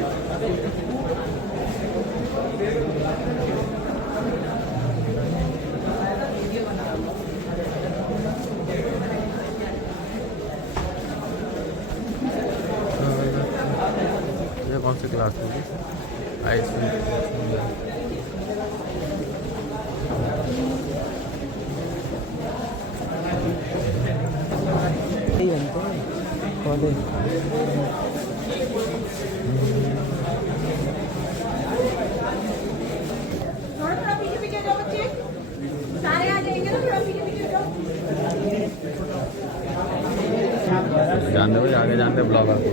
ये कौन सी क्लास होगी? जानते हो आगे जानते ब्लॉगर को।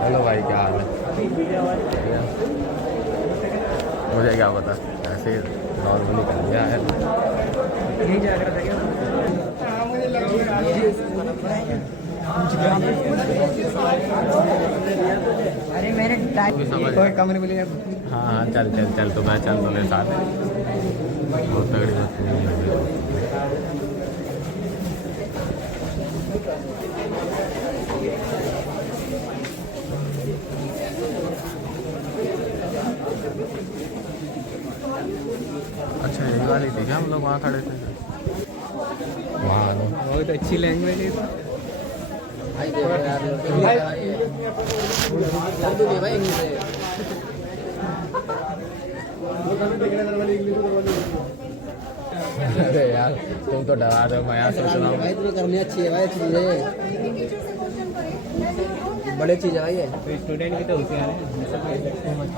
हेलो भाई, क्या हाल है? मुझे क्या पता, ऐसे नॉर्मली कर लिया है। अरे मैंने कमरे में लिया। हाँ चल चल चल, तो मैं चल तो मेरे साथ बहुत तगड़ी बात है। अच्छा यही वाली थी क्या? हम लोग वहाँ खड़े थे वहाँ? बहुत अच्छी लैंग्वेज है। अरे यार तुम तो डरा दो, मैं यहाँ सोच रहा हूँ करनी अच्छी है भाई, चीज़ें बड़े चीज़ है भाई। ये स्टूडेंट भी तो होशियार है,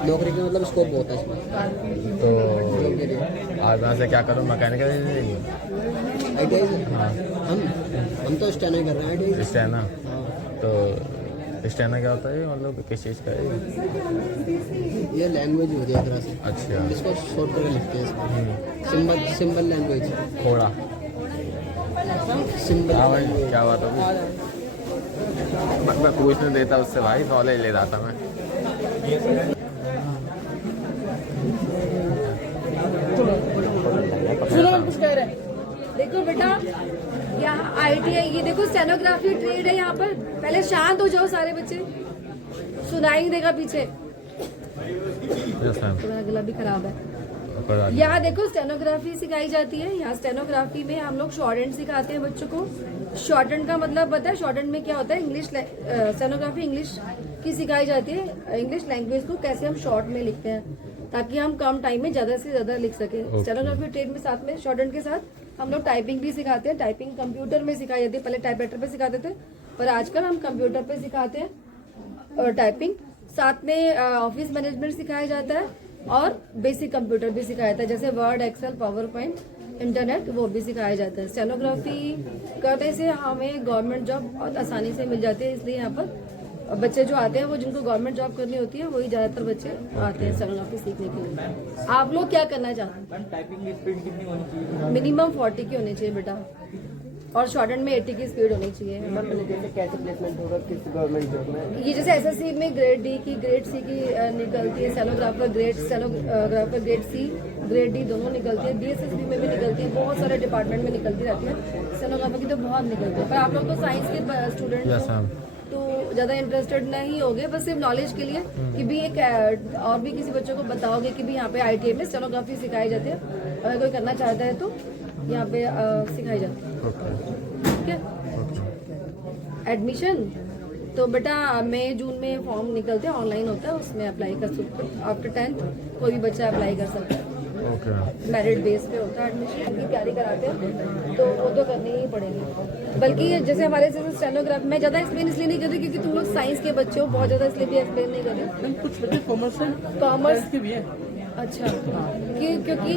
नौकरी का मतलब स्कोप बहुत है इसमें। तो आज वहाँ से क्या करूँ? Mechanical engineering. हाँ हम तो स्टैनो ही कर रहे हैं। स्टैना? तो स्टैना क्या होता है? मतलब किस चीज़ का है? ये लैंग्वेज हो जाए तरह से। अच्छा, इसको शॉर्ट करके लिखते हैं इसको। Symbol language. थोड़ा सिंबल। हाँ भाई, क्या बात होगी? मैं पूछने देता उससे भाई, नॉलेज ले रहा था मैं। सुनो कुछ कह रहे हैं। देखो बेटा, यहाँ ITI, ये देखो स्टेनोग्राफी ट्रेड है यहाँ पर। पहले शांत हो जाओ सारे बच्चे, सुनाई नहीं देगा पीछे। तुम्हारा गला भी खराब है। यहाँ देखो स्टेनोग्राफी सिखाई जाती है। यहाँ स्टेनोग्राफी में हम लोग शॉर्ट हैंड सिखाते हैं बच्चों को। शॉर्ट हैंड का मतलब पता है? शॉर्ट हैंड में क्या होता है? इंग्लिश स्टेनोग्राफी इंग्लिश की सिखाई जाती है। इंग्लिश लैंग्वेज को कैसे हम शॉर्ट में लिखते हैं ताकि हम कम टाइम में ज्यादा से ज्यादा लिख सके। स्टेनोग्राफी ट्रेड में साथ में शॉर्ट हैंड के साथ हम लोग टाइपिंग भी सिखाते हैं। टाइपिंग कंप्यूटर में सिखाई जाती है, पहले टाइपराइटर पे सिखाते थे, पर आजकल हम कंप्यूटर पे सिखाते हैं। और टाइपिंग साथ में ऑफिस मैनेजमेंट सिखाया जाता है और बेसिक कंप्यूटर भी सिखाया जाता है, जैसे word, excel, PowerPoint, internet, वो भी सिखाया जाता है। स्टेनोग्राफी करने से हमें गवर्नमेंट जॉब बहुत आसानी से मिल जाती है, इसलिए यहाँ पर बच्चे जो आते हैं वो जिनको गवर्नमेंट जॉब करनी होती है वही ज्यादातर बच्चे आते हैं स्टेनोग्राफी सीखने के लिए। आप लोग क्या करना चाहते हैं? टाइपिंग की स्पीड कितनी होनी चाहिए? मिनिमम 40 की होनी चाहिए बेटा, और शॉर्ट हैंड में 80 की स्पीड होनी चाहिए। कैसे प्लेसमेंट होगा किस गवर्नमेंट जॉब में? ये जैसे SSC में ग्रेड डी की, ग्रेड सी की निकलती है, stenographer grade C, grade D दोनों निकलती है। DSSB में भी निकलती है, बहुत सारे डिपार्टमेंट में निकलती रहती है। स्टेनोग्राफर की तो बहुत निकलती है, पर आप लोग तो साइंस के स्टूडेंट तो ज़्यादा इंटरेस्टेड नहीं होगे, बस सिर्फ नॉलेज के लिए कि भी एक और भी किसी बच्चों को बताओगे कि भी यहाँ पे ITI में स्टेनोग्राफी सिखाई जाती है। अगर कोई करना चाहता है तो यहाँ पे सिखाई जाती है। ठीक है, एडमिशन तो बेटा मई जून में फॉर्म निकलते हैं, ऑनलाइन होता है, उसमें अप्लाई कर सकते हो। आफ्टर 10th कोई भी बच्चा अप्लाई कर सकता है। ओके। मेरिट बेस पे होता है एडमिशन की तैयारी कराते हैं, तो वो तो करनी ही पड़ेगी। बल्कि जैसे हमारे जैसे स्टेनोग्राफी मैं ज़्यादा एक्सप्लेन इसलिए नहीं कर रही क्योंकि तुम लोग साइंस के बच्चे हो, बहुत ज़्यादा इसलिए भी एक्सप्लेन नहीं कर रही। कुछ बच्चे कॉमर्स कॉमर्स के भी है। अच्छा, क्योंकि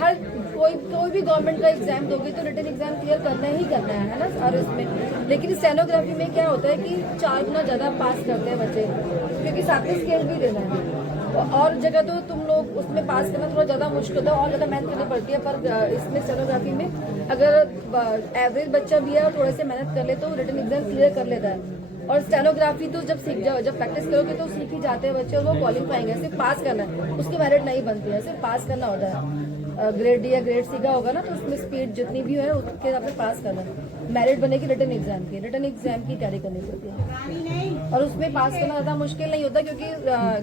हर कोई भी गवर्नमेंट का एग्जाम दोगे तो रिटन एग्जाम क्लियर करना ही करना है ना, और इसमें लेकिन स्टेनोग्राफी में क्या होता है कि 4 गुना ज़्यादा पास करते हैं बच्चे, क्योंकि साथ में स्केल भी देना है। और जगह तो तुम लोग उसमें पास करना थोड़ा ज़्यादा मुश्किल होता है और ज़्यादा मेहनत करनी पड़ती है, पर इसमें स्टेनोग्राफी में अगर एवरेज बच्चा भी है और थोड़े से मेहनत कर ले तो रिटन एग्जाम क्लियर कर लेता है। और स्टेनोग्राफी तो जब सीख जाओ, जब प्रैक्टिस करोगे तो सीख ही जाते हैं बच्चे और वो क्वालिफाइंग है। सिर्फ पास करना है, उसकी मेरिट नहीं बनती है, सिर्फ पास करना होता है। ग्रेड डी या ग्रेड सी का होगा ना, तो उसमें स्पीड जितनी भी है उसके हिसाब से पास करना है। मेरिट बनेगी रिटन एग्जाम की, रिटन एग्जाम की तैयारी करनी पड़ती है और उसमें पास करना ज़्यादा मुश्किल नहीं होता, क्योंकि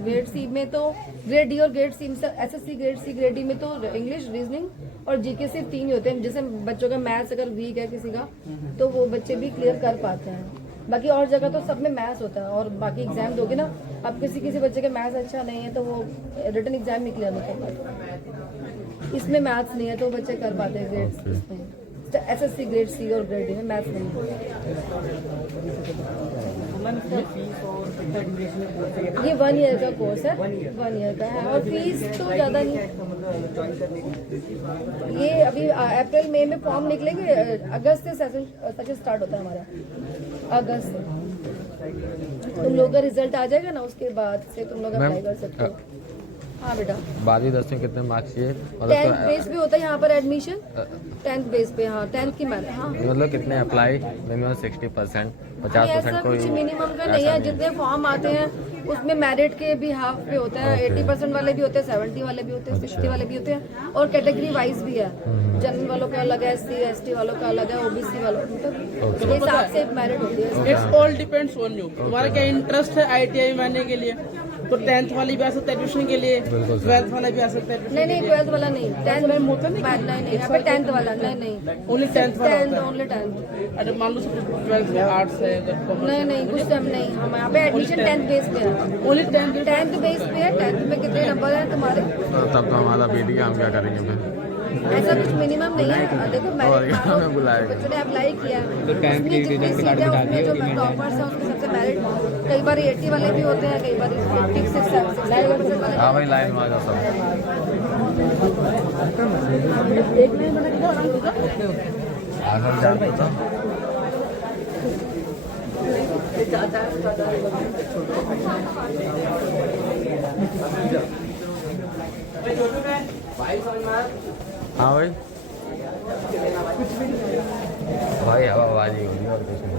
ग्रेड सी में तो ग्रेड डी और ग्रेड सी में SSC grade C grade D में तो इंग्लिश, रीजनिंग और जीके सिर्फ 3 ही होते हैं। जैसे बच्चों का मैथ्स अगर वीक है किसी का तो वो बच्चे भी क्लियर कर पाते हैं, बाकी और जगह तो सब में मैथ्स होता है। और बाकी एग्जाम दोगे ना, अब किसी बच्चे का मैथ्स अच्छा नहीं है तो वो रिटन एग्जाम में क्लियर नहीं कर पाते। इसमें मैथ्स नहीं है तो बच्चे कर पाते हैं ग्रेड इसमें SSC ग्रेड सी और ग्रेड डी में मैथ्स नहीं है। ये 1 ईयर का कोर्स है, 1 ईयर का है और फीस तो ज़्यादा नहीं। ये अभी अप्रैल मई में फॉर्म निकलेंगे, अगस्त से सेशन स्टार्ट होता है हमारा, अगस्त से। तुम लोग का रिजल्ट आ जाएगा ना, उसके बाद से तुम लोग अप्लाई कर सकते हो। हाँ बेटा, 12वीं 10वीं कितने मार्क्स चाहिए? 10th बेस पे होता है यहाँ पर एडमिशन, 10th बेस पे। हाँ 10th की मैंने, हाँ मतलब कितने अप्लाई? मिनिमम 60%, नहीं, 50% ऐसा कोई कुछ मिनिमम का नहीं है। जितने फॉर्म आते हैं उसमें मेरिट के भी हाफ पे होता है, 80% वाले भी होते हैं, 70 वाले भी होते हैं, 60 वाले भी होते हैं और कैटेगरी वाइज भी है। जनरल वालों का अलग है, SC ST वालों का अलग है, OBC वालों का, मतलब ये हिसाब से मेरिट होती है। It's all depends on you. तुम्हारा क्या इंटरेस्ट है ITI में आने के लिए, तो 10th वाली भी आ सकता है एडमिशन के लिए, 12th वाला भी आ सकता है। नहीं 12th वाला नहीं, 10th में होता नहीं, यहाँ पे 10th वाला नहीं, ओनली 10th वाला होता है। Only 10th। अरे मान लो 12th में आर्ट्स है, नहीं कुछ टाइम नहीं, हम यहाँ पे एडमिशन 10th बेस पे है, ओनली 10th बेस पे है। 10th में कितने नंबर है तुम्हारे? तब तो हमारा बेटी हम क्या करेंगे फिर? ऐसा कुछ मिनिमम नहीं है। देखो हमें बुलाएगा। बच्चे ने अप्लाई किया है, उसमें जितनी सीट है उसमें जो टॉपर्स है उसमें सबसे मेरिट कई बार 80 वाले भी होते हैं, कई बार 56 वाले। हाँ भाई, लाइन में आ जाओ सब। आगे जाना था। हाँ भाई, भाई हवाबाजी होगी और कुछ नहीं।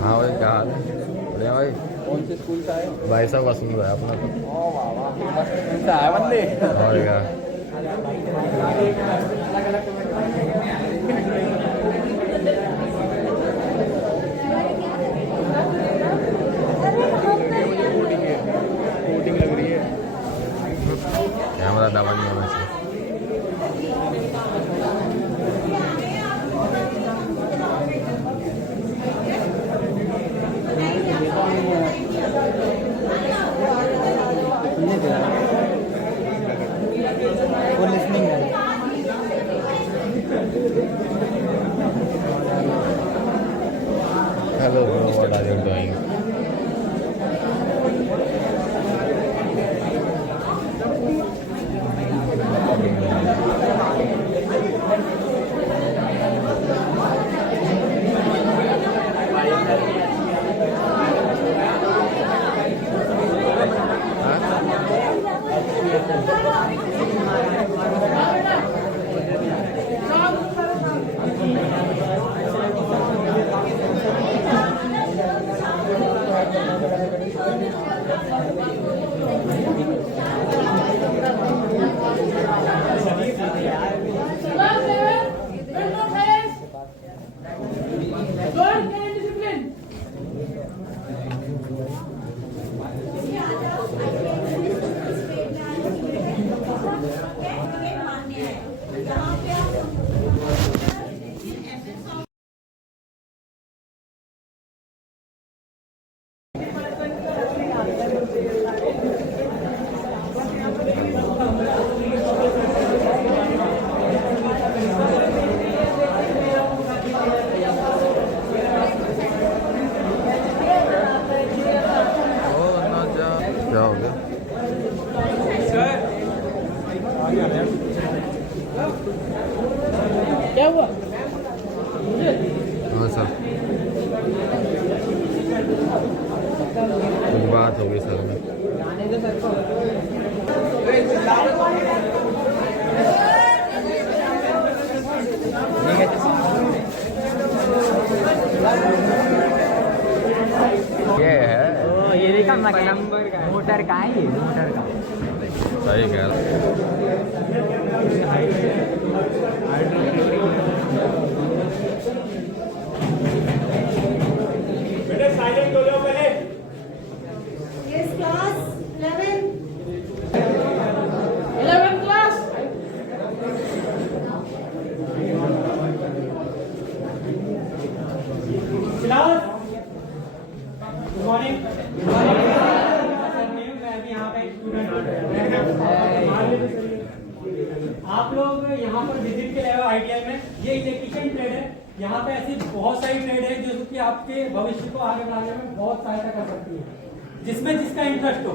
हाँ भाई, क्या हाल है? बढ़िया भाई। कौन से स्कूल से आए? भाई साहब वसूल है अपना तो। आया बंदे और क्या? कोटिंग लग रही है। कैमरा दबा नहीं होना चाहिए। वो लिसनिंग है। में सब कुछ बात होगी सर में। ये है ये देखा नंबर का मोटर का है, ये मोटर का सही कह बेटा साइलेंट हो जाओ पहले। Yes, class 11. 11th class. Class good morning. मैं अभी यहाँ पे स्टूडेंट आप लोग यहाँ पर विजिट के लिए आए हो ITI में। ये इलेक्ट्रिशियन ट्रेड है। यहाँ पे ऐसी बहुत सारी ट्रेड है जो कि आपके भविष्य को आगे बढ़ाने में बहुत सहायता कर सकती है, जिसमें जिसका इंटरेस्ट हो,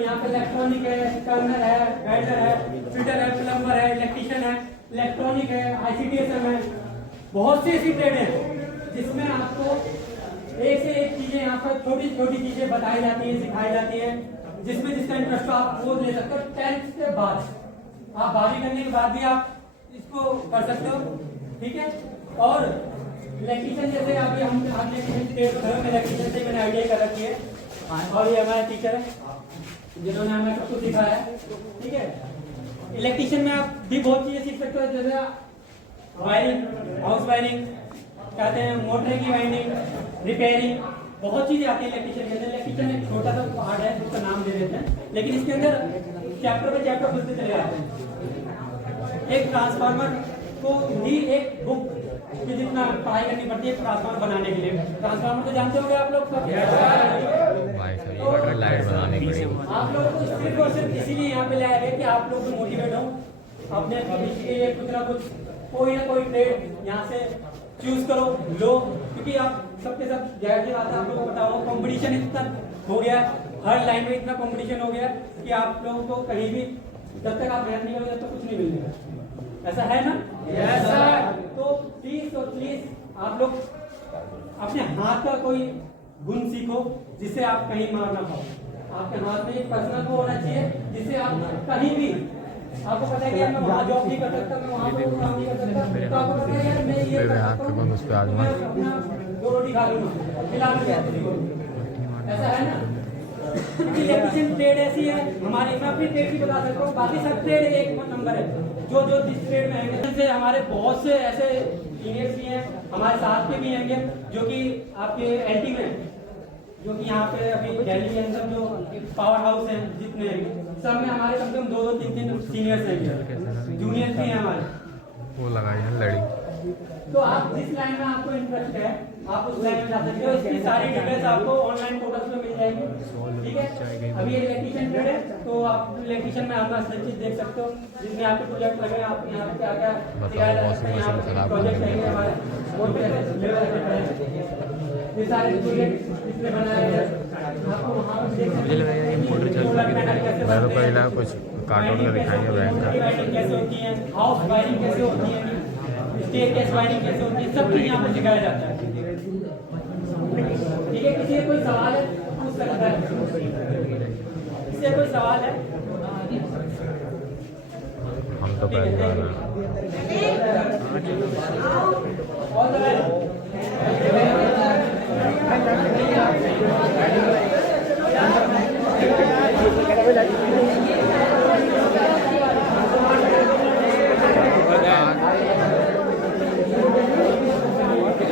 यहाँ पे इलेक्ट्रॉनिक है, टर्नर है, वेल्डर है, फिटर है, प्लम्बर है, इलेक्ट्रिशियन है, इलेक्ट्रॉनिक है, ICTSM है। बहुत सी ऐसी ट्रेड है जिसमें आपको एक से एक चीजें यहाँ पर छोटी छोटी चीजें बताई जाती हैं, सिखाई जाती हैं, जिसमें जिसका इंटरेस्ट हो आप वो ले सकते हो। 10th के बाद आप 12वीं करने के बाद भी आप इसको कर सकते हो, ठीक है। और इलेक्ट्रिशियन जैसे अभी हम इलेक्ट्रिशियन से मैंने आइडिया कर रखी है, और ये हमारे टीचर है जिन्होंने हमें सब कुछ सिखाया है, ठीक है। इलेक्ट्रिशियन में आप भी बहुत चीजें सीख सकते हो, जैसे वायरिंग, हाउस वायरिंग कहते हैं, मोटर की वायरिंग, रिपेयरिंग, बहुत चीजें आती है इलेक्ट्रिशियन के अंदर। इलेक्ट्रिशियन एक छोटा सा पार्ट है जिसका नाम दे देते हैं, लेकिन इसके अंदर चैप्टर पे चैप्टर खुलते चले जाते हैं। एक ट्रांसफार्मर को भी एक बुक की जितना पढ़ाई करनी पड़ती है ट्रांसफार्मर बनाने के लिए। ट्रांसफार्मर तो जानते होंगे आप लोग सब, लाइट बनानी पड़ेगी। आप लोग को सिर्फ और सिर्फ इसीलिए यहाँ पे लाया गया कि आप लोग को मोटिवेट हो अपने भविष्य के लिए कुछ ना कुछ कोई ना कोई ट्रेड यहाँ से चूज करो, लो, क्योंकि आप सबके सब जाहिर सी बात है, आप लोगों को पता हो कंपटीशन इतना हो गया है, हर लाइन में इतना कंपटीशन हो गया है कि आप लोगों को कहीं भी जब तक आप मेहनत नहीं करोगे तब तक कुछ नहीं मिलेगा। ऐसा है ना? Yes sir. तो प्लीज आप लोग अपने हाथ का कोई गुण सीखो जिससे आप कहीं मार ना पाओ। आपके हाथ में एक पर्सनल वो होना चाहिए जिससे आप कहीं भी, आपको पता है कि मैं वहाँ जॉब नहीं कर सकता, मैं वहाँ पे काम नहीं कर सकता, तो आपको पता है यार मैं ये कर सकता हूँ, मैं अपना 2 रोटी खा लूँगा, फिलहाल ऐसा है ना। इलेक्ट्रिशियन ट्रेड ऐसी है हमारे, मैं अपनी ट्रेड की बता सकता हूँ, बाकी सब ट्रेड एक नंबर है। जो जिस ट्रेड में है से हमारे बहुत से ऐसे इंजीनियर्स भी हैं, हमारे साथ के भी हैं जो कि आपके LT में, जो कि यहाँ पे अभी दिल्ली के अंदर जो पावर हाउस हैं जितने हैं सब में हमारे कम से कम 2-2, 3-3 सीनियर्स हैं, जूनियर्स भी हैं हमारे। वो लगाई है लड़ी। तो आप जिस लाइन में आपको इंटरेस्ट है आप उस लाइन में जा सकते हो। इसकी सारी डिटेल्स आपको ऑनलाइन पोर्टल पे मिल जाएंगी, ठीक है। अभी इलेक्ट्रिशियन ट्रेड है तो आप इलेक्ट्रिशियन में अपना सब चीज देख सकते हो, जिसमें आपके प्रोजेक्ट लगे, आप यहाँ पे क्या क्या सिखाया जा सकता है, यहाँ पे प्रोजेक्ट रहेंगे हमारे बोर्ड पे, ये सारे प्रोजेक्ट इसमें बनाए हैं, आपको वहाँ पे देख सकते हैं। मैं तो पहला कुछ कार्टून का दिखाएंगे बैंक का, वायरिंग कैसे होती है, हाउस वायरिंग कैसे होती है, स्टेयरकेस वायरिंग कैसे होती है, सब कुछ यहाँ पे सिखाया जाता है, ठीक है। किसी कोई सवाल है पूछ सकता है, किसी कोई सवाल है? हम तो पहली बार हैं। All the best.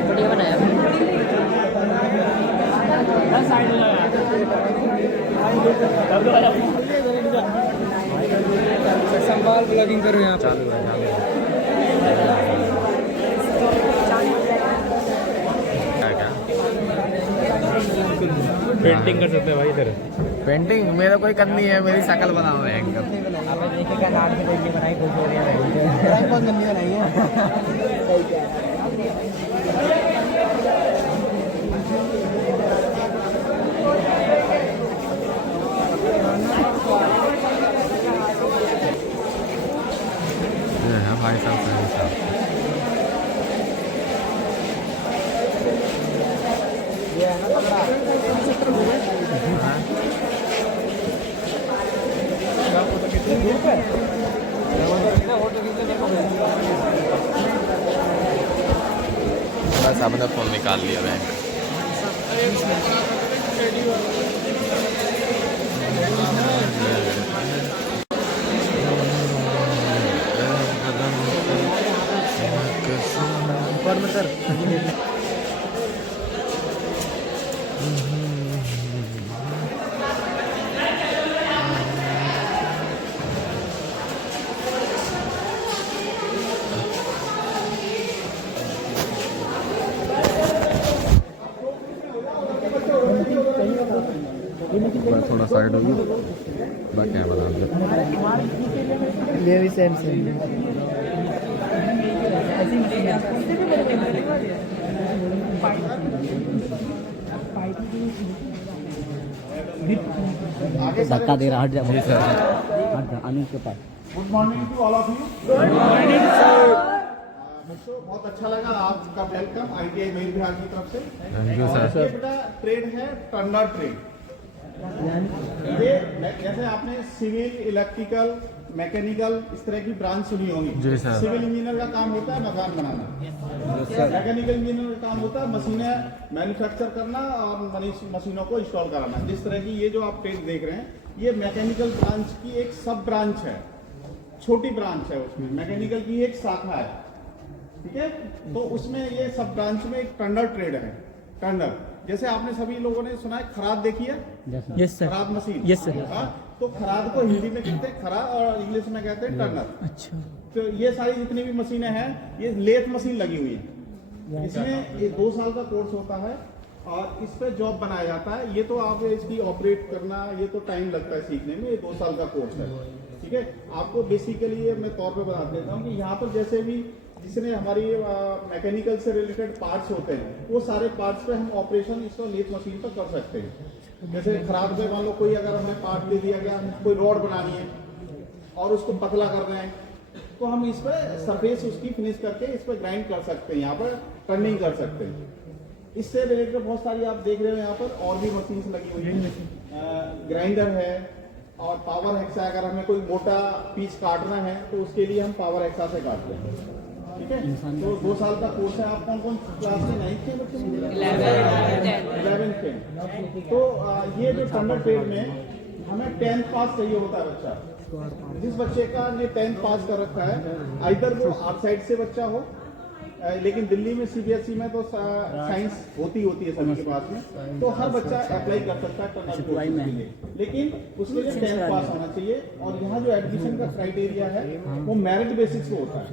बढ़िया बनाया संभाल ब्लॉगिंग करो यहाँ चालू है, चालू है। क्या पेंटिंग कर सकते हैं भाई इधर। पेंटिंग मेरा कोई करनी है, मेरी शक्ल बना रहे हैं। आपने देखेगा नाट की पेंटिंग बनाई, खुश हो रही है, बहुत गंदी बनाई है। ये है भाई साहब, भाई साहब बस आपने फोन निकाल लिया बैंक। थोड़ा साइड होगी बाकी क्या बता ये भी सेम सेम धक्का दे रहा हट जा अनिल के पास। Good morning to all of you. Good morning sir. बच्चों बहुत अच्छा लगा आपका वेलकम ITI मेल विभाग की तरफ से। Thank you sir. ये बेटा ट्रेड है टर्नर ट्रेड। ये जैसे आपने सिविल, इलेक्ट्रिकल, मैकेनिकल इस तरह की ब्रांच सुनी होगी। जी सर। सिविल इंजीनियर का काम होता है मकान बनाना, मैकेनिकल इंजीनियर का काम होता है मशीनें मैन्युफैक्चर करना और मशीनों को इंस्टॉल कराना। जिस तरह की ये जो आप ट्रेड देख रहे हैं ये मैकेनिकल ब्रांच की एक सब ब्रांच है, छोटी ब्रांच है, उसमें मैकेनिकल की एक शाखा है, ठीक है। तो उसमें ये सब ब्रांच में एक टर्नर ट्रेड है। टर्नर जैसे आपने सभी लोगों ने सुना है खराद देखी है, यस सर, खराद मशीन, यस सर। तो खराद को हिंदी में कहते हैं खरा और इंग्लिश में कहते हैं टर्नर। अच्छा, तो ये सारी जितनी भी मशीनें हैं ये लेथ मशीन लगी हुई है। इसमें ये 2 साल का कोर्स होता है और इस पे जॉब बनाया जाता है। ये तो आप इसकी ऑपरेट करना ये तो टाइम लगता है सीखने में, ये 2 साल का कोर्स है, ठीक है। आपको बेसिकली मैं तौर पे बता देता हूँ कि यहाँ पर जैसे भी जिसने हमारी मैकेनिकल से रिलेटेड पार्ट्स होते हैं वो सारे पार्ट्स पे हम ऑपरेशन इसको लेथ मशीन पर कर सकते हैं। जैसे खराब पे मान लो कोई अगर हमें पार्ट दे दिया गया, कोई रॉड बनानी है और उसको पतला कर रहे हैं तो हम इस पर सरफेस उसकी फिनिश करके इस पर ग्राइंड कर सकते हैं, यहाँ पर टर्निंग कर सकते हैं। इससे रिलेटेड बहुत सारी आप देख रहे हो यहाँ पर और भी मशीन लगी हुई है। ग्राइंडर है और पावर हेक्सा, अगर हमें कोई मोटा पीस काटना है तो उसके लिए हम पावर हेक्सा से काटते हैं, ठीक है। तो 2 साल का कोर्स है। आप कौन कौन क्लास में 9th के बच्चे? 11th के। तो ये जो टर्नर ट्रेड में हमें 10th पास चाहिए होता है बच्चा। जिस बच्चे का ये 10th पास कर रखा है, इधर वो आउटसाइड से बच्चा हो, लेकिन दिल्ली में CBSE में तो साइंस होती है सभी के पास में, तो हर बच्चा अप्लाई कर सकता है टर्नर कोर्स के लिए, लेकिन उसके लिए 10th पास होना चाहिए। और यहाँ जो एडमिशन का क्राइटेरिया है वो मेरिट बेसिस पे होता है।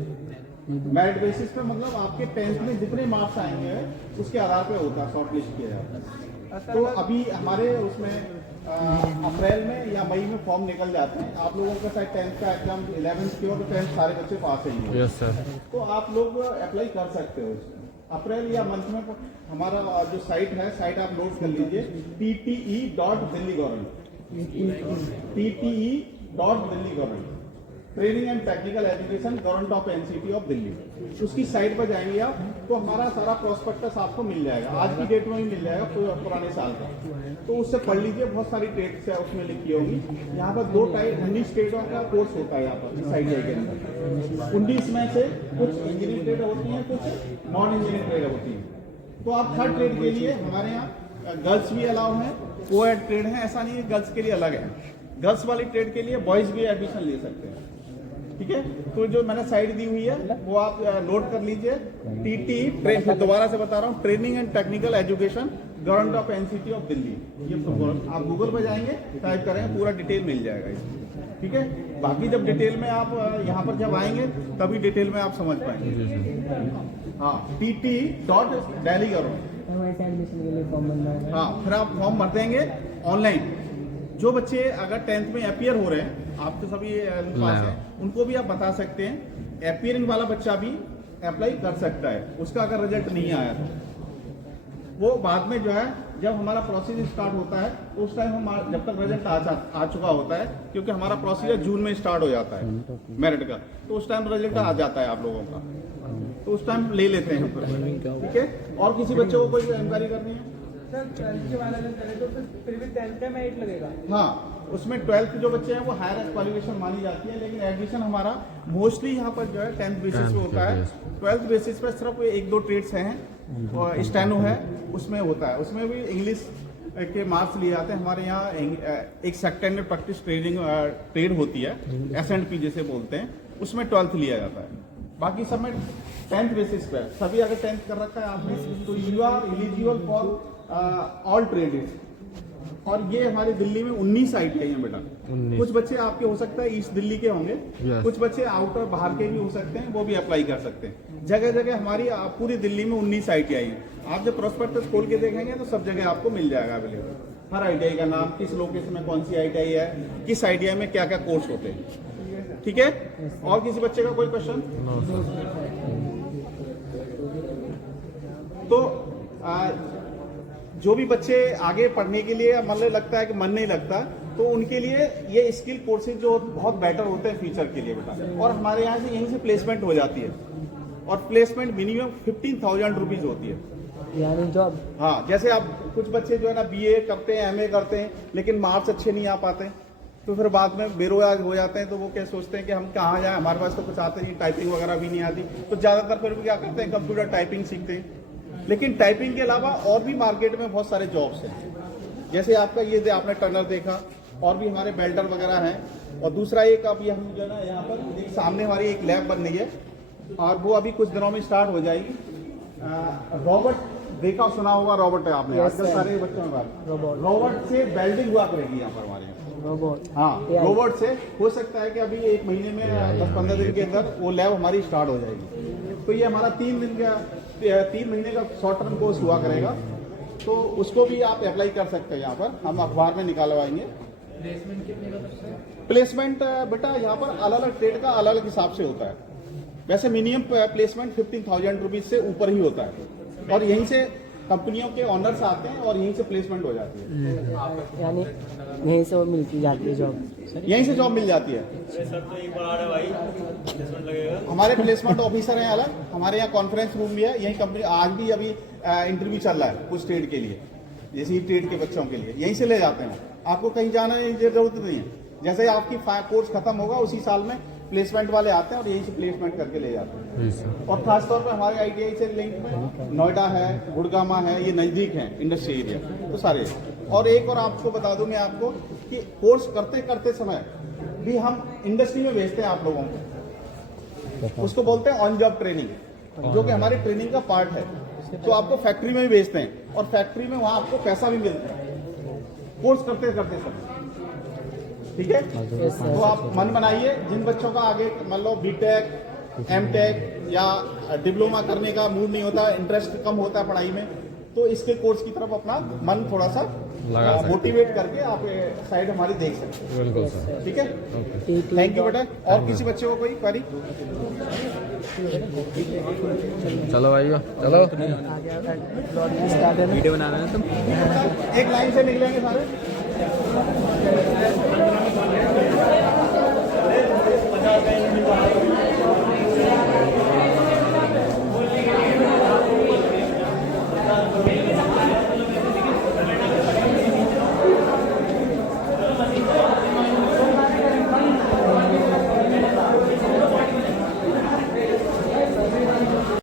मेरिट बेसिस पे मतलब आपके 10th में जितने मार्क्स आएंगे उसके आधार पे होता है, शॉर्ट लिस्ट किया जाता है। तो अभी हमारे उसमें अप्रैल में या मई में फॉर्म निकल जाते हैं। आप लोगों का शायद 10th का एग्जाम 11th की और 10th सारे बच्चे पास हैं। Yes sir. तो आप लोग अप्लाई कर सकते हो अप्रैल या मंथ में। हमारा जो साइट है, साइट आप नोट कर लीजिए, tte.delhi-government, tte.delhi-government, training and technical education government of NCT of Delhi. उसकी साइट पर जाएंगे आप तो हमारा सारा प्रोस्पेक्टस आपको मिल जाएगा, आज की डेट में भी मिल जाएगा, पुराने साल का। तो उससे पढ़ लीजिए, बहुत सारी ट्रेड्स है उसमें लिखी होगी। यहाँ पर 2 टाइप 19 ट्रेडों का कोर्स होता है यहाँ पर साइट के अंदर। 19 में से कुछ इंजीनियरिंग ट्रेड होती हैं, कुछ नॉन इंजीनियरिंग ट्रेड होती हैं। तो आप हर ट्रेड के लिए हमारे यहाँ गर्ल्स भी अलाउ हैं, कोएड ट्रेड है, ऐसा नहीं है गर्ल्स के लिए अलग है। गर्ल्स वाली ट्रेड के लिए बॉयज भी एडमिशन ले सकते हैं, ठीक है। तो जो मैंने साइट दी हुई है वो आप नोट कर लीजिए, TT, दोबारा से बता रहा हूँ, training and technical education government of NCT of Delhi. ये आप गूगल पर जाएंगे, टाइप करेंगे, पूरा डिटेल मिल जाएगा इसमें, ठीक है। बाकी जब डिटेल में आप यहाँ पर जब आएंगे तभी डिटेल में आप समझ पाएंगे। हाँ, tt.delhi-government। हाँ, फिर आप फॉर्म भर देंगे ऑनलाइन। जो बच्चे अगर 10th में अपीयर हो रहे हैं, आप तो सभी पास हैं, उनको भी आप बता सकते हैं। अपीयरिंग वाला बच्चा भी अप्लाई कर सकता है, उसका अगर रिजल्ट नहीं आया तो वो बाद में जो है जब हमारा प्रोसीजर स्टार्ट होता है तो उस टाइम हम जब तक रिजल्ट आ चुका होता है, क्योंकि हमारा प्रोसीजर जून में स्टार्ट हो जाता है मेरिट का, तो उस टाइम रिजल्ट आ जाता है आप लोगों का, तो उस टाइम ले लेते हैं, ठीक है। और किसी बच्चे को कोई इंक्वायरी करनी है? हाँ, उसमें 12th जो बच्चे हैं वो हायर क्वालिफिकेशन मानी जाती है, लेकिन एडमिशन हमारा मोस्टली यहाँ पर जो है 10th बेसिस पे होता है। 12th बेसिस पे सिर्फ 1-2 ट्रेड्स हैं और स्टेनो है, उसमें होता है। उसमें भी इंग्लिश के मार्क्स लिए जाते हैं। हमारे यहाँ एक सेक्टेंडर प्रैक्टिस ट्रेड होती है, S&P जिसे बोलते हैं, उसमें 12th लिया जाता है। बाकी सब में 10th बेसिस पे। सभी अगर 10th कर रखा है आपने तो you are eligible for all trades. और ये हमारी दिल्ली में 19 ITI हैं बेटा। कुछ बच्चे आपके हो सकता है ईस्ट दिल्ली के होंगे, कुछ बच्चे आउटर बाहर के भी हो सकते हैं, वो भी अप्लाई कर सकते हैं। जगह जगह हमारी पूरी दिल्ली में 19 ITI हैं। आप जब प्रोस्पेक्टस खोल के देखेंगे तो सब जगह आपको मिल जाएगा अवेलेबल। हर ITI का नाम, किस लोकेशन में कौन सी ITI है, किस ITI में क्या क्या कोर्स होते हैं। ठीक है, और किसी बच्चे का कोई क्वेश्चन? तो जो भी बच्चे आगे पढ़ने के लिए मतलब लगता है कि मन नहीं लगता, तो उनके लिए ये स्किल कोर्सेज जो बहुत बेटर होते हैं फ्यूचर के लिए बेटा। और हमारे यहाँ से यहीं से प्लेसमेंट हो जाती है, और प्लेसमेंट मिनिमम 15,000 रुपीज होती है, यानी जॉब। हाँ, जैसे आप कुछ बच्चे जो है ना BA करते हैं, MA करते हैं, लेकिन मार्क्स अच्छे नहीं आ पाते, तो फिर बाद में बेरोजगार हो जाते हैं। तो वो क्या सोचते हैं कि हम कहाँ जाएं, हमारे पास तो कुछ आते नहीं, टाइपिंग वगैरह भी नहीं आती, तो ज्यादातर फिर वो क्या करते हैं, कंप्यूटर टाइपिंग सीखते हैं। लेकिन टाइपिंग के अलावा और भी मार्केट में बहुत सारे जॉब्स हैं। जैसे आपका ये आपने टनर देखा, और भी हमारे बेल्डर वगैरह हैं। और दूसरा एक अभी हम जो है ना यहाँ पर एक सामने हमारी एक लैब बन रही है, और वो अभी कुछ दिनों में स्टार्ट हो जाएगी। रॉबर्ट देखा सुना होगा, रॉबर्ट है आपने आजकल सारे बच्चों में बात, रॉबर्ट से वेल्डिंग हुआ करेगी यहाँ पर हमारे यहाँ। हाँ, रोबोट से हो सकता है कि अभी 1 महीने में 10-15 दिन के अंदर वो लैब हमारी स्टार्ट हो जाएगी। तो ये हमारा 3 महीने का शॉर्ट टर्म कोर्स हुआ करेगा, तो उसको भी आप अप्लाई कर सकते हैं। यहाँ पर हम अखबार में निकालवाएंगे। प्लेसमेंट बेटा यहाँ पर अलग अलग ट्रेड का अलग अलग हिसाब से होता है। वैसे मिनिमम प्लेसमेंट 15,000 रुपीज से ऊपर ही होता है, और यहीं से कंपनियों के ऑनर्स आते हैं और यहीं से प्लेसमेंट हो जाती है। यानी यहीं से वो मिलती जाती है जॉब, यहीं से जॉब मिल जाती है। हमारे प्लेसमेंट ऑफिसर हैं अलग, हमारे यहाँ कॉन्फ्रेंस रूम भी है। यही कंपनी आज भी अभी इंटरव्यू चल रहा है कुछ ट्रेड के लिए, जैसे ही ट्रेड के बच्चों के लिए यहीं से ले जाते हैं। आपको कहीं जाना की जरूरत नहीं है। जैसे आपकी कोर्स खत्म होगा उसी साल में प्लेसमेंट वाले आते हैं और यहीं से प्लेसमेंट करके ले जाते हैं। और खासतौर पर हमारे ITI से लिंक में नोएडा है, गुड़गामा है, ये नजदीक है इंडस्ट्री एरिया, तो सारे। और एक और आपको बता दूं मैं आपको कि कोर्स करते करते समय भी हम इंडस्ट्री में भेजते हैं आप लोगों को, उसको बोलते हैं ऑन जॉब ट्रेनिंग, जो कि हमारी ट्रेनिंग का पार्ट है। तो आपको फैक्ट्री में भी भेजते हैं, और फैक्ट्री में वहां आपको पैसा भी मिलता है कोर्स करते करते समय। ठीक है, तो आप मन बनाइए। जिन बच्चों का आगे मान लो BTech, MTech या डिप्लोमा करने का मूड नहीं होता, इंटरेस्ट कम होता है पढ़ाई में, तो इसके कोर्स की तरफ अपना मन थोड़ा सा मोटिवेट करके आप साइड हमारी देख सकते हैं। बिल्कुल सर, ठीक है, थैंक यू बेटा। और किसी बच्चे को कोई क्वेरी? चलो भाइयों, चलो वीडियो बना रहे हैं तुम। एक लाइन से निकलेंगे सारे।